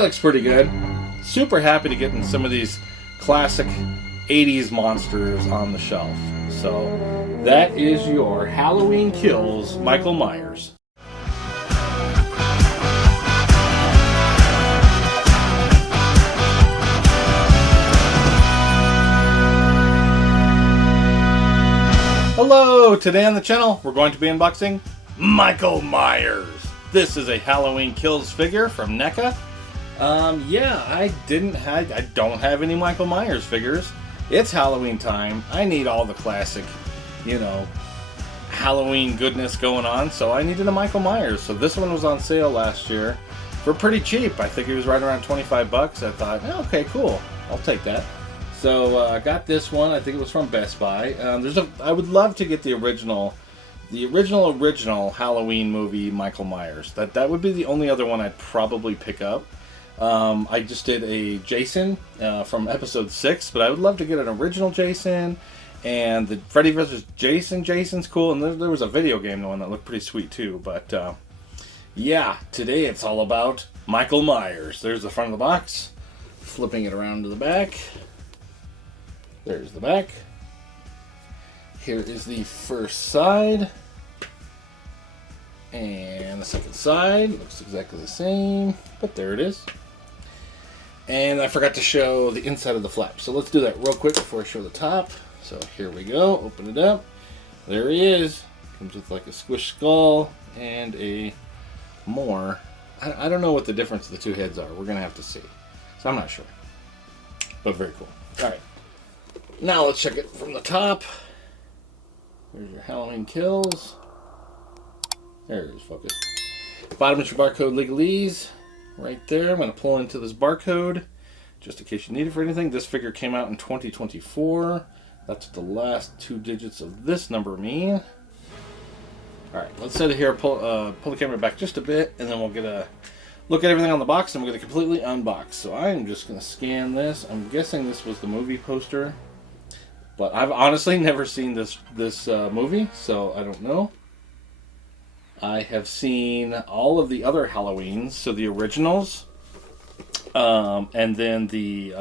That looks pretty good. Super happy to get in some of these classic 80s monsters on the shelf. So that is your Halloween Kills Michael Myers. Hello! Today on the channel, we're going to be unboxing Michael Myers. This is a Halloween Kills figure from NECA. Yeah, I don't have any Michael Myers figures. It's Halloween time. I need all the classic, Halloween goodness going on, so I needed a Michael Myers. So this one was on sale last year for pretty cheap. I think it was right around 25 bucks. I thought, okay, cool. I'll take that. So I got this one. I think it was from Best Buy. I would love to get the original Halloween movie Michael Myers. That would be the only other one I'd probably pick up. I just did a Jason from episode 6, but I would love to get an original Jason, and the Freddy vs. Jason's cool, and there was a video game one that looked pretty sweet too. But yeah, today it's all about Michael Myers. There's the front of the box. Flipping it around to the back. There's the back. Here is the first side. And the second side looks exactly the same, but there it is. And I forgot to show the inside of the flap. So let's do that real quick before I show the top. So here we go. Open it up. There he is. Comes with like a squish skull and a more. I don't know what the difference of the two heads are. We're going to have to see. So I'm not sure. But very cool. All right. Now let's check it from the top. There's your Halloween Kills. There it is, focus. Bottom is your barcode legalese. Right there. I'm going to pull into this barcode just in case you need it for anything. This figure came out in 2024. That's what the last 2 digits of this number mean. Alright, let's set it here. Pull the camera back just a bit, and then we'll get a look at everything on the box, and we're going to completely unbox. So I'm just going to scan this. I'm guessing this was the movie poster. But I've honestly never seen this movie, so I don't know. I have seen all of the other Halloweens, so the originals, and then the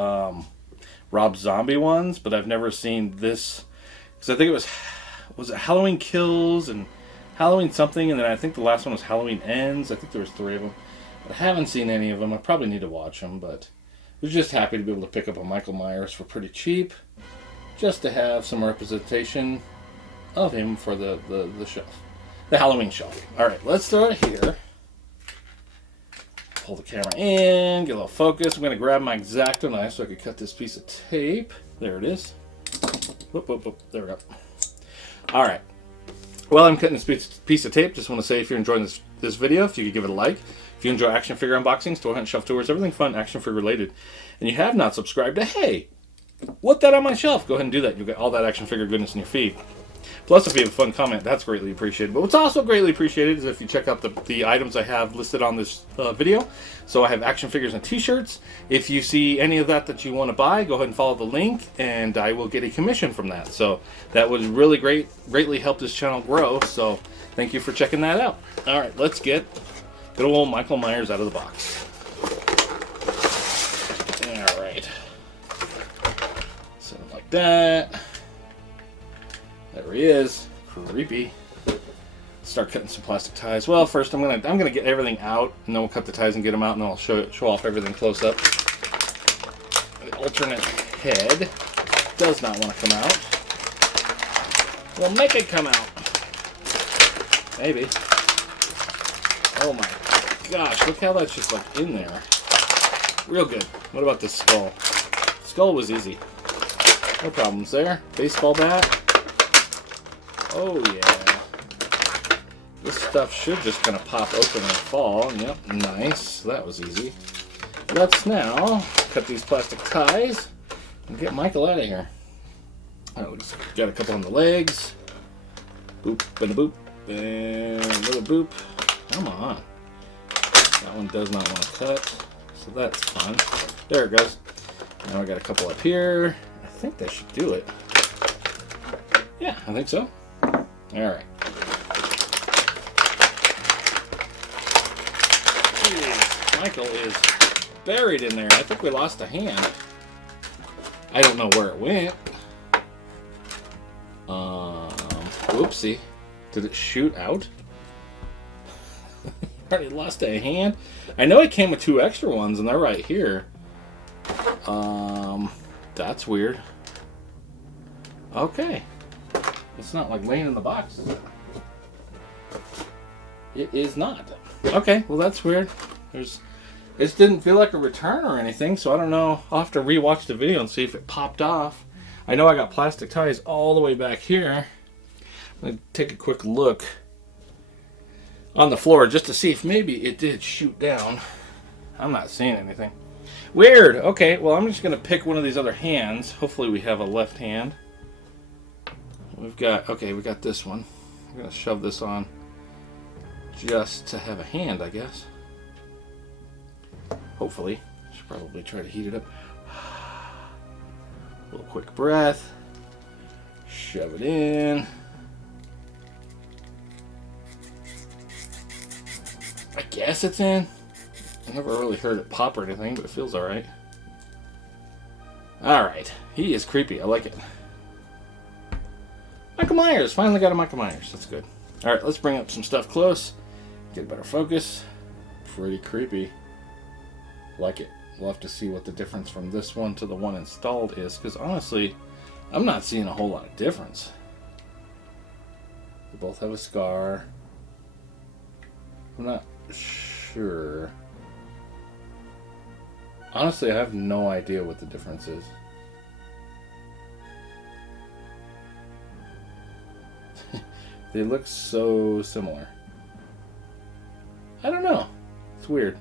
Rob Zombie ones, but I've never seen this, because I think was it Halloween Kills and Halloween something, and then I think the last one was Halloween Ends. I think there was 3 of them. But I haven't seen any of them. I probably need to watch them, but I was just happy to be able to pick up a Michael Myers for pretty cheap, just to have some representation of him for the shelf. The Halloween shelf. Alright, let's throw it here. Pull the camera in, get a little focus. I'm going to grab my X-Acto knife so I can cut this piece of tape. There it is. Whoop, whoop, whoop. There we go. Alright. While I'm cutting this piece of tape, just want to say if you're enjoying this video, if you could give it a like. If you enjoy action figure unboxings, toy hunt, shelf tours, everything fun, action figure related, and you have not subscribed to Hey, What That On My Shelf, go ahead and do that. You'll get all that action figure goodness in your feed. Plus, if you have a fun comment, that's greatly appreciated. But what's also greatly appreciated is if you check out the items I have listed on this video. So I have action figures and t-shirts. If you see any of that you want to buy, go ahead and follow the link, and I will get a commission from that. So that would really greatly help this channel grow. So thank you for checking that out. All right, let's get good old Michael Myers out of the box. All right. Something like that. There he is. Creepy. Start cutting some plastic ties. Well, first I'm gonna get everything out, and then we'll cut the ties and get them out, and then I'll show off everything close up. The alternate head does not want to come out. We'll make it come out. Maybe. Oh my gosh! Look how that's just like in there. Real good. What about this skull? Skull was easy. No problems there. Baseball bat. Oh yeah. This stuff should just kind of pop open and fall. Yep, nice. That was easy. Let's now cut these plastic ties and get Michael out of here. Oh, just got a couple on the legs. Boop and a boop and a little boop. Come on. That one does not want to cut, so that's fun. There it goes. Now I got a couple up here. I think that should do it. Yeah, I think so. All right. Jeez, Michael is buried in there. I think we lost a hand. I don't know where it went. Whoopsie. Did it shoot out? Already lost a hand. I know it came with 2 extra ones, and they're right here. That's weird. Okay. It's not like laying in the box, is it? It is not. Okay, well that's weird. It didn't feel like a return or anything, so I don't know. I'll have to rewatch the video and see if it popped off. I know I got plastic ties all the way back here. I'm going to take a quick look on the floor just to see if maybe it did shoot down. I'm not seeing anything. Weird. Okay, well I'm just going to pick one of these other hands. Hopefully we have a left hand. We got this one. I'm going to shove this on just to have a hand, I guess. Hopefully. Should probably try to heat it up. A little quick breath. Shove it in. I guess it's in. I never really heard it pop or anything, but it feels alright. Alright. He is creepy. I like it. Michael Myers. Finally got a Michael Myers. That's good. Alright, let's bring up some stuff close. Get a better focus. Pretty creepy. Like it. We'll have to see what the difference from this one to the one installed is, because honestly, I'm not seeing a whole lot of difference. They both have a scar. I'm not sure. Honestly, I have no idea what the difference is. They look so similar. I don't know. It's weird.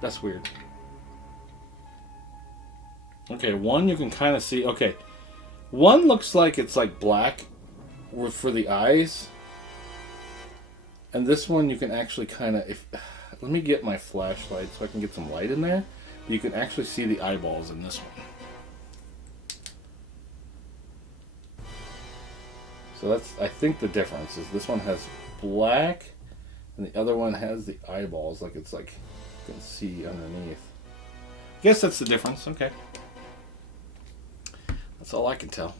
That's weird. Okay, one you can kind of see. Okay, one looks like it's like black for the eyes, and this one you can actually kind of. Let me get my flashlight so I can get some light in there. You can actually see the eyeballs in this one. So that's, I think the difference is this one has black, and the other one has the eyeballs, like it's like you can see underneath. I guess that's the difference. Okay. That's all I can tell.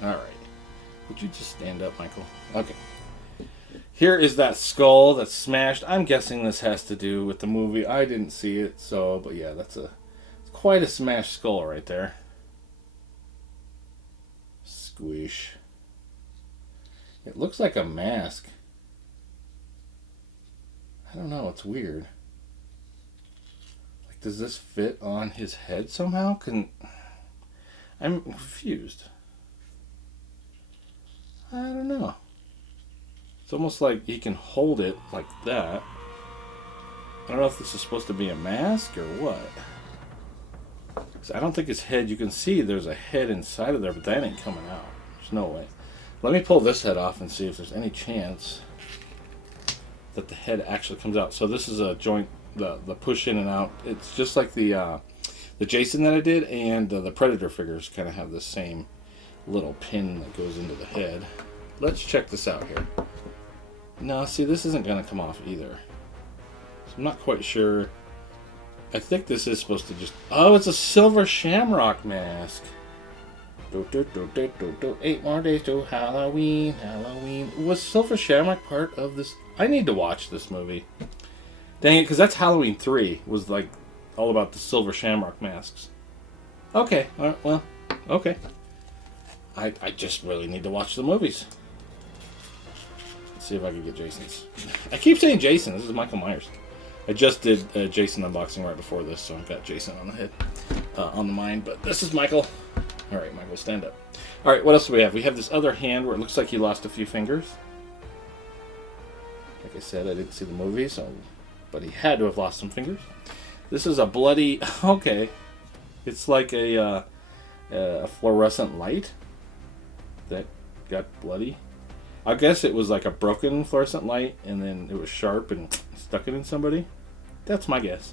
Alright. Would you just stand up, Michael? Okay. Here is that skull that's smashed. I'm guessing this has to do with the movie. I didn't see it, so, but yeah, that's quite a smashed skull right there. Squish. It looks like a mask. I don't know, it's weird. Like, does this fit on his head somehow? I'm confused. I don't know. It's almost like he can hold it like that. I don't know if this is supposed to be a mask or what. 'Cause I don't think his head, you can see there's a head inside of there, but that ain't coming out. There's no way. Let me pull this head off and see if there's any chance that the head actually comes out. So this is a joint, the push in and out. It's just like the Jason that I did, and the Predator figures kind of have the same little pin that goes into the head. Let's check this out here. No, see, this isn't going to come off either. So I'm not quite sure. I think this is supposed to just... Oh, it's a silver shamrock mask. 8 more days to Halloween, Halloween. Was Silver Shamrock part of this? I need to watch this movie. Dang it, because that's Halloween 3. Was like all about the Silver Shamrock masks. Okay, well, okay. I just really need to watch the movies. Let's see if I can get Jason's. I keep saying Jason. This is Michael Myers. I just did a Jason unboxing right before this, so I've got Jason on the head, on the mind. But this is Michael. All right, Michael, stand up. All right, what else do we have? We have this other hand where it looks like he lost a few fingers. Like I said, I didn't see the movie, but he had to have lost some fingers. This is a bloody... Okay. It's like a fluorescent light that got bloody. I guess it was like a broken fluorescent light, and then it was sharp and stuck it in somebody. That's my guess.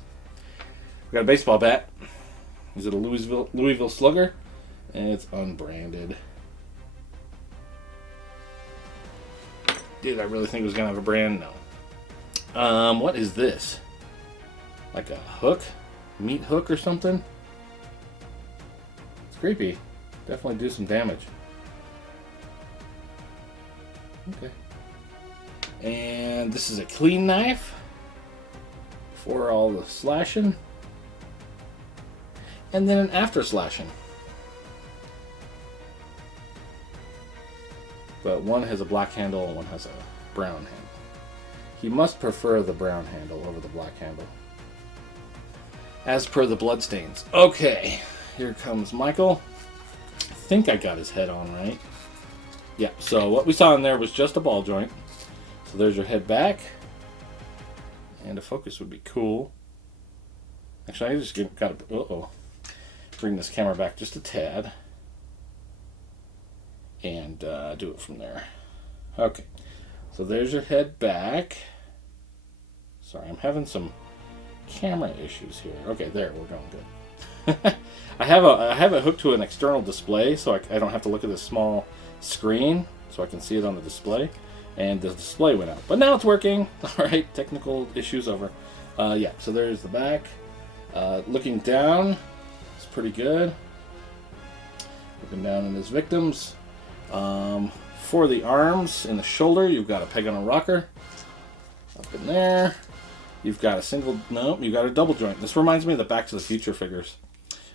We got a baseball bat. Is it a Louisville Slugger? And it's unbranded. Did I really think it was going to have a brand? No. What is this? like a hook, meat hook or something. It's creepy. Definitely do some damage. Okay. And this is a clean knife for all the slashing. And then an after slashing. But one has a black handle and one has a brown handle. He must prefer the brown handle over the black handle, as per the bloodstains. Okay, here comes Michael. I think I got his head on right. Yeah, so what we saw in there was just a ball joint. So there's your head back. And a focus would be cool. Actually, I just got to bring this camera back just a tad. And do it from there. Okay, so there's your head back. Sorry, I'm having some camera issues here. Okay, there, we're going good. I have it hooked to an external display, so I don't have to look at this small screen, so I can see it on the display. And the display went out, but now it's working. All right, technical issues over. Yeah, so there's the back. Looking down, it's pretty good. Looking down in his victims. For the arms and the shoulder, you've got a peg on a rocker. Up in there. You've got you've got a double joint. This reminds me of the Back to the Future figures,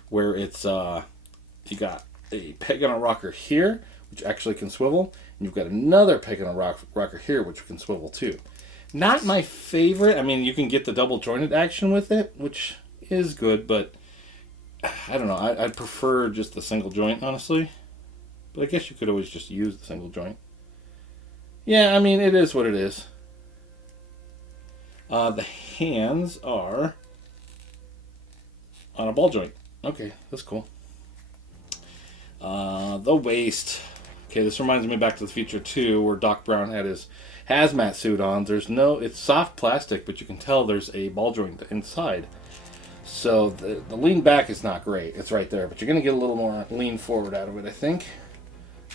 where it's you got a peg on a rocker here, which actually can swivel, and you've got another peg on a rocker here, which can swivel too. Not my favorite. I mean, you can get the double jointed action with it, which is good, but I don't know. I'd prefer just the single joint, honestly. But I guess you could always just use the single joint. Yeah, I mean, it is what it is. The hands are on a ball joint. Okay, that's cool. The waist. Okay, this reminds me of Back to the Future 2, where Doc Brown had his hazmat suit on. It's soft plastic, but you can tell there's a ball joint inside. So the lean back is not great. It's right there, but you're going to get a little more lean forward out of it, I think.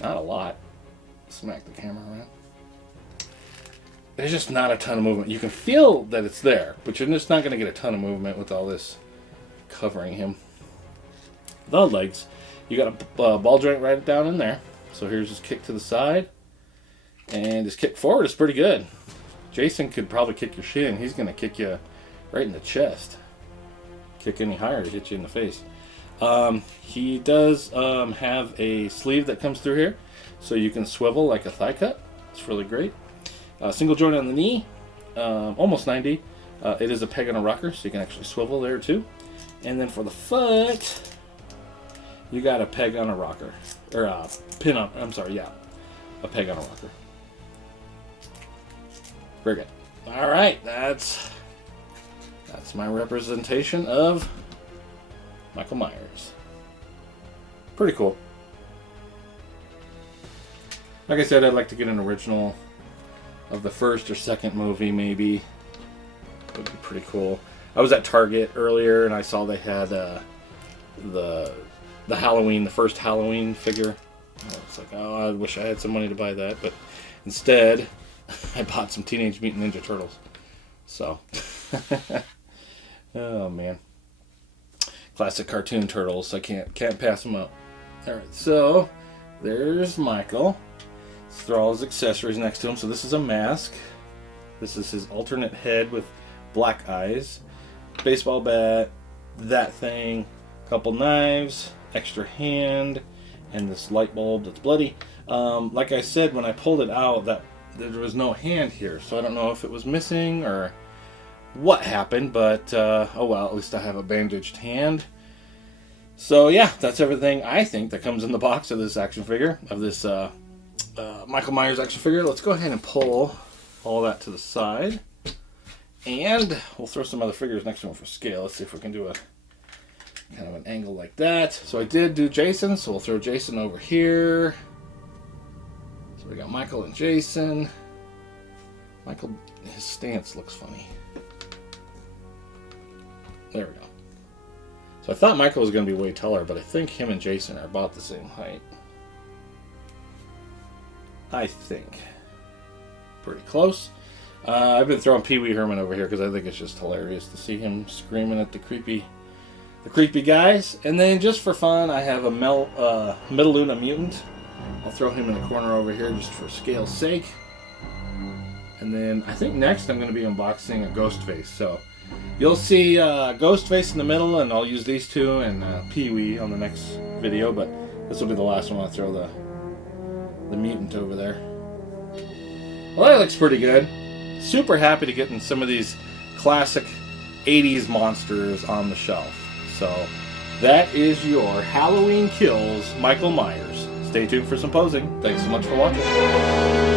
Not a lot. Smack the camera around. There's just not a ton of movement. You can feel that it's there, but you're just not going to get a ton of movement with all this covering him. The legs. You got a ball joint right down in there. So here's his kick to the side. And his kick forward is pretty good. Jason could probably kick your shin. He's going to kick you right in the chest. Kick any higher to hit you in the face. He does have a sleeve that comes through here, so you can swivel like a thigh cut. It's really great. Single joint on the knee, almost 90. It is a peg on a rocker, so you can actually swivel there too. And then for the foot, you got a peg on a rocker, or a pin on. I'm sorry, yeah, a peg on a rocker. Very good. All right, that's my representation of Michael Myers. Pretty cool. Like I said, I'd like to get an original of the first or second movie, maybe. That would be pretty cool. I was at Target earlier and I saw they had the Halloween, the first Halloween figure. I was like, oh, I wish I had some money to buy that, but instead, I bought some Teenage Mutant Ninja Turtles. So, oh man. Classic cartoon turtles. I can't pass them up. Alright, so there's Michael. Let's throw all his accessories next to him. So this is a mask. This is his alternate head with black eyes. Baseball bat, that thing, couple knives, extra hand, and this light bulb that's bloody. Like I said, when I pulled it out, that there was no hand here. So I don't know if it was missing or what happened, but oh well, at least I have a bandaged hand. So yeah, that's everything I think that comes in the box of this action figure, of this Michael Myers action figure. Let's go ahead and pull all that to the side, and we'll throw some other figures next to him for scale. Let's see if we can do a kind of an angle like that. So I did do Jason, so we'll throw Jason over here. So we got Michael and Jason. Michael, his stance looks funny. There we go. So I thought Michael was going to be way taller, but I think him and Jason are about the same height. I think. Pretty close. I've been throwing Pee Wee Herman over here because I think it's just hilarious to see him screaming at the creepy guys. And then just for fun, I have a Metaluna Mutant. I'll throw him in the corner over here just for scale's sake. And then I think next I'm going to be unboxing a Ghostface. So you'll see Ghostface in the middle, and I'll use these two and Pee Wee on the next video. But this will be the last one. I'll throw the Mutant over there. Well, that looks pretty good. Super happy to get in some of these classic 80s monsters on the shelf. So that is your Halloween Kills Michael Myers. Stay tuned for some posing. Thanks so much for watching.